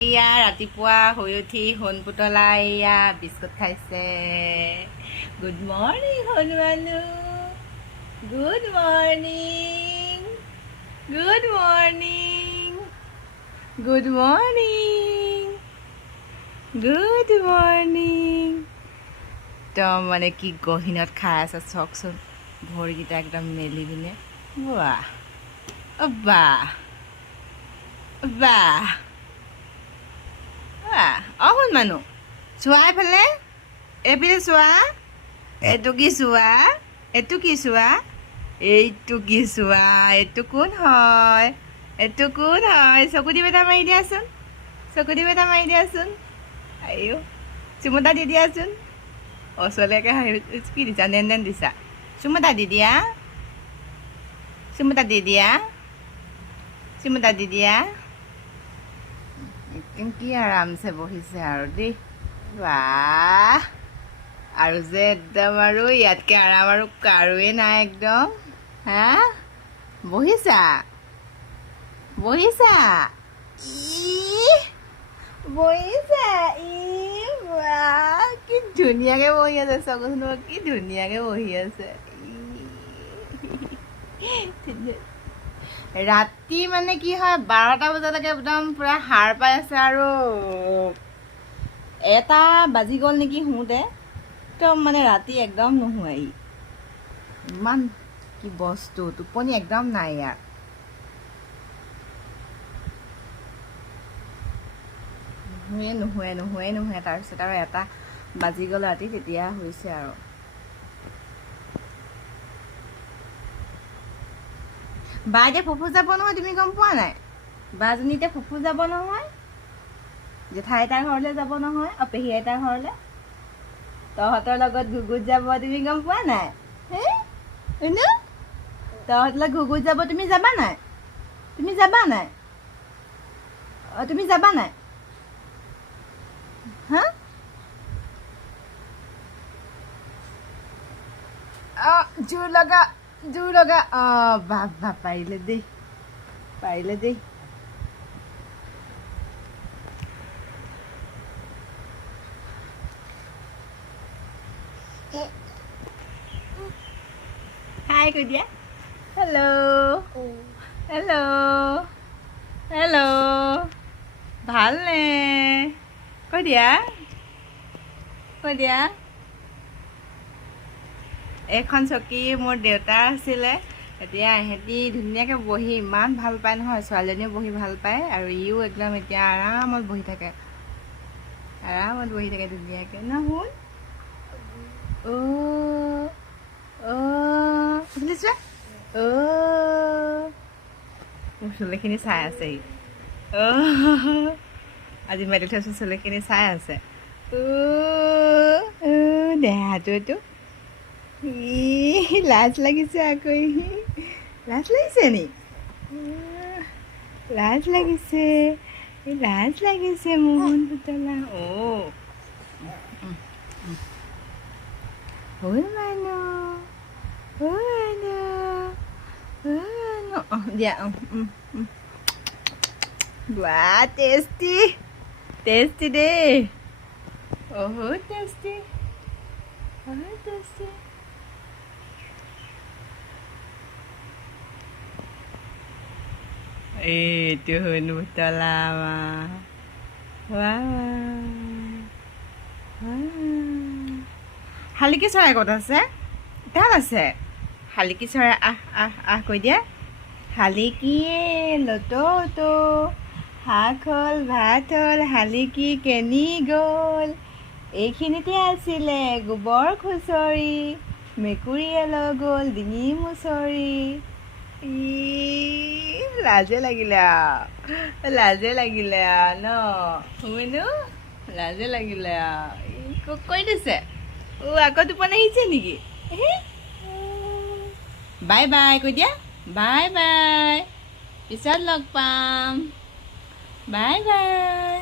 এয়া ৰাতিপুৱা শুই উঠি সোণ পুতলা এয়া বিস্কুট খাইছে। গুড মৰ্ণিং সোণ মানুহ, good morning, good morning, good morning, good morning. একদম মানে কি গহীনত খাই আছে চাওকচোন, ভৰিকেইটা একদম মেলি পিনে। বাহ বাহ বাহ। সোণ মানুহ চোৱা এইফালে, এইপিনে চোৱা, এইটো কি চোৱা, এইটো কি চোৱা, এইটো কি চোৱা, এইটো কোন হয়, এইটো কোন হয়? চকু দি বেটা মাৰি দিয়াচোন, চকু দি বেটা মাৰি দিয়াচোন। আইও চুমুটা দি দিয়াচোন। ওচৰলৈকে কি দিছা, নেন দিছা? চুমুটা দি দিয়া, চুমুটা দি দিয়া, চুমুটা দি দিয়া। একদম কি আৰামছে বহিছে আৰু দেই। বাহ, আৰু যে একদম আৰু ইয়াতকে আৰাম আৰু কাৰোৱে নাই একদম। হা বহিছা, বহিছা, বহিছা, বাহ কি ধুনীয়াকে বহি আছে চাবচোন, কি ধুনীয়াকে বহি আছে। ৰাতি মানে কি হয় 12টা বজালৈকে একদম পুৰা সাৰ পাই আছে, আৰু 1টা বাজি গ'ল নেকি শুওঁতে। একদম মানে ৰাতি একদম নুশুৱে, ইমান কি বস্তু, টোপনি একদম নাই ইয়াৰ। নুশুৱে। তাৰপিছত আৰু 1টা বাজি গ'ল ৰাতি, তেতিয়া হৈছে আৰু। বা এতিয়া ফুফু যাব নহয়, তুমি গম পোৱা নাই? বাজনী এতিয়া ফুফু যাব নহয়, জেঠাই আইতাৰ ঘৰলৈ যাব নহয়, পেহী আইতাৰ ঘৰলৈ। তহঁতৰ লগত ঘুগুত যাব, তুমি গম পোৱা নাই? তহঁতৰ লগত ঘুগুত যাব, তুমি যাবা নাই? তুমি যাবা নাই? তুমি যাবা নাই? হা জোৰ লগা, জোৰ লগা। বাবা পাৰিলে দেই, পাৰিলে দেই। হাই কৈ দিয়া, হেল্ল', হেল্ল', হেল্ল', ভালনে? কৈ দিয়া, কৈ দিয়া। এইখন চকী মোৰ দেউতাৰ আছিলে, এতিয়া ইহঁতি ধুনীয়াকৈ বহি ইমান ভাল পায় নহয়, ছোৱালীজনীও বহি ভাল পায়, আৰু ইও একদম এতিয়া আৰামত বহি থাকে, আৰামত বহি থাকে ধুনীয়াকৈ ন শুন। শুনিছা? মোৰ চুলিখিনি চাই আছে ই। আজি মেলি থৈছোঁ, চুলিখিনি চাই আছে। দেহাটো এইটো লাজ লাগিছে আকৌ, লাজ লাগিছে নি? লাজ লাগিছে, লাজ লাগিছে মোহন পুতলা। দিয়া। বাহ টেষ্টি, টেষ্টি দেই, বহুত টেষ্টি, বহুত টেষ্টি। এইটো সোণ পুতলা শালিকী চৰাই ক'ত আছে? তাত আছে শালিকী চৰাই। আহ কৈ দিয়া। শালিকীয়ে লতো, শাক হ'ল ভাত হ'ল, শালিকী কেনি গ'ল? এইখিনিতে আছিলে গোবৰ খুচৰি, মেকুৰীয়ে লৈ গ'ল ডিঙি মুচৰি। লাজে লাগিলে আৰু, লাজে লাগিলে আৰু ন শুনো, লাজে লাগিলে আৰু। কৈ দিছে আকৌ টোপনি আহিছে নেকি? বাই বাই কৈ দিয়া, বাই বাই, পিছত লগ পাম, বাই বাই।